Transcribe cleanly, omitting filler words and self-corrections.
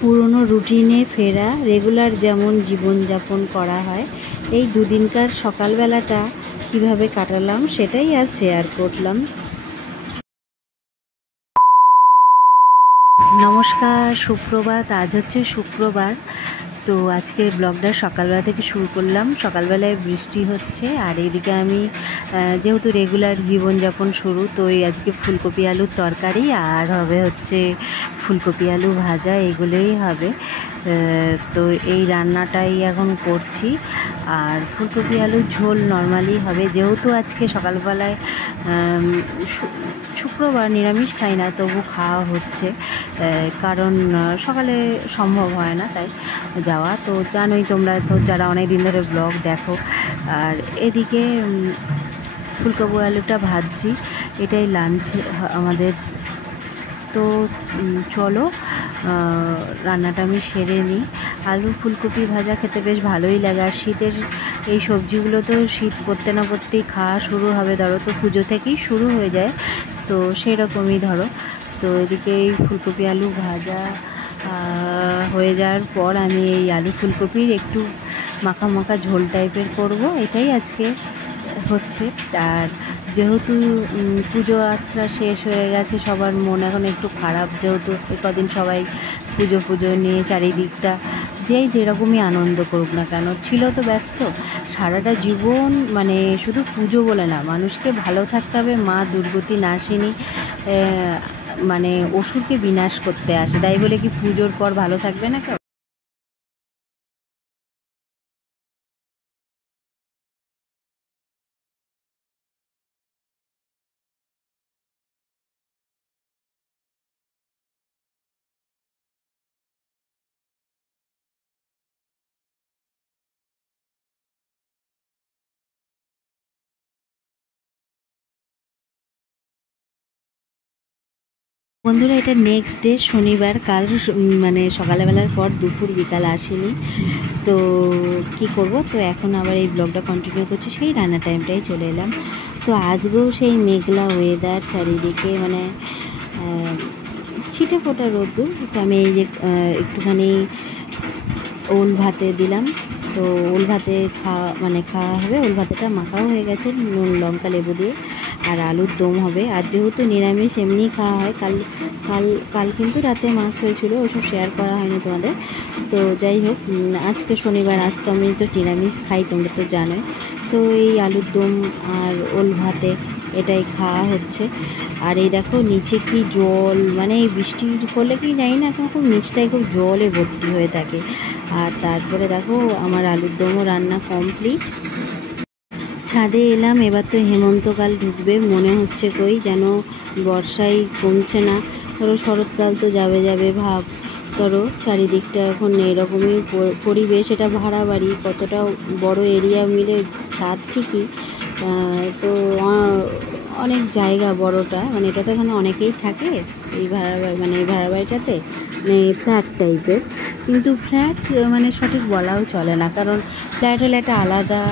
পুরনো রুটিনে ফেরা, রেগুলার যেমন জীবনযাপন করা হয়, এই দুদিনকার সকালবেলাটা কিভাবে কাটালাম সেটাই আজ শেয়ার করলাম। নমস্কার, সুপ্রভাত। আজ হচ্ছে শুক্রবার। তো আজকে ব্লগটা সকালবেলা থেকে শুরু করলাম। সকালবেলায় বৃষ্টি হচ্ছে, আর এদিকে আমি যেহেতু রেগুলার জীবনযাপন শুরু, তো এই আজকে ফুলকপি আলুর তরকারি আর হবে হচ্ছে ফুলকপি আলু ভাজা, এগুলোই হবে। তো এই রান্নাটাই এখন করছি। আর ফুলকপি আলুর ঝোল নর্মালি হবে, যেহেতু আজকে সকালবেলায় শুক্রবার নিরামিষ খাই না, তবু খাওয়া হচ্ছে, কারণ সকালে সম্ভব হয় না তাই যাওয়া। তো জানোই তোমরা তো, যারা অনেক দিন ধরে ব্লগ দেখো। আর এদিকে ফুলকপি আলুটা ভাজছি, এটাই লাঞ্চ আমাদের। তো চলো রান্নাটা আমি সেরে নিই। আলু ফুলকপি ভাজা খেতে বেশ ভালোই লাগে, আর শীতের এই সবজিগুলো তো শীত পড়তে না পড়তেই খাওয়া শুরু হবে, ধরো তো পুজো থেকেই শুরু হয়ে যায়, তো সেই রকমই ধরো। তো এদিকে এই ফুলকপি আলু ভাজা হয়ে যাওয়ার পর আমি এই আলু ফুলকপির একটু মাখা মাখা ঝোল টাইপের করব, এটাই আজকে হচ্ছে। আর যেহেতু পুজো আচ্ছা শেষ হয়ে গেছে, সবার মন এখন একটু খারাপ, যেহেতু কদিন সবাই পুজো নিয়ে চারিদিকটা যেই যেরকমই আনন্দ করুক না কেন, ছিল তো ব্যস্ত সারাটা জীবন। মানে শুধু পুজো বলে না, মানুষকে ভালো থাকতে হবে। মা দুর্গতি নাশিনী মানে অসুরকে বিনাশ করতে আসে, তাই বলে কি পুজোর পর ভালো থাকবে না কেউ? বন্ধুরা, এটা নেক্সট ডে, শনিবার। কাল মানে সকালবেলার পর দুপুর বিকাল আসেনি, তো কি করব। তো এখন আবার এই ব্লগটা কন্টিনিউ করছি, সেই রান্না টাইমটাই চলে এলাম। তো আজকেও সেই মেঘলা ওয়েদার, চারিদিকে মানে ছিটে ফোটা রোদ্দুর। তো আমি এই যে একটুখানি ওল ভাতে দিলাম। তো ওল ভাতে খাওয়া হবে। ওল ভাতেটা মাখাও হয়ে গেছে নুন লঙ্কা লেবু দিয়ে। আর আলুর দম হবে। আর যেহেতু নিরামিষ এমনি খাওয়া হয়, কাল কাল কাল কিন্তু রাতে মাছ হয়েছিল, ওসব শেয়ার করা হয়নি তোমাদের। তো যাই হোক, আজকে শনিবার, আজ তো আমি তো নিরামিষ খাই, তোমরা তো জানোই। তো এই আলুর দম আর ওল ভাতে এটাই খাওয়া হচ্ছে। আর এই দেখো নিচে কি জল, মানে এই বৃষ্টির ফলে কি জানি না, এখন খুব নিচটাই খুব জলে ভর্তি হয়ে থাকে। আর তারপরে দেখো আমার আলুর দমও রান্না কমপ্লিট। ছাদে এলাম, এবার তো হেমন্তকাল ঢুকবে মনে হচ্ছে, কই যেন বর্ষাই কমছে না। ধরো শরৎকাল তো যাবে যাবে ভাব। ধরো চারিদিকটা এখন এরকমই পরিবেশ। এটা ভাড়া বাড়ি, কতটা বড় এরিয়া মিলে ছাদ ঠিকই, তো অনেক জায়গা বড়টা, মানে এটা তো এখানে অনেকেই থাকে এই ভাড়া বাড়ি, মানে এই ভাড়া বাড়িটাতে, মানে ফ্ল্যাট টাইপের। কিন্তু ফ্ল্যাট মানে সঠিক বলাও চলে না, কারণ ফ্ল্যাট হলে একটা আলাদা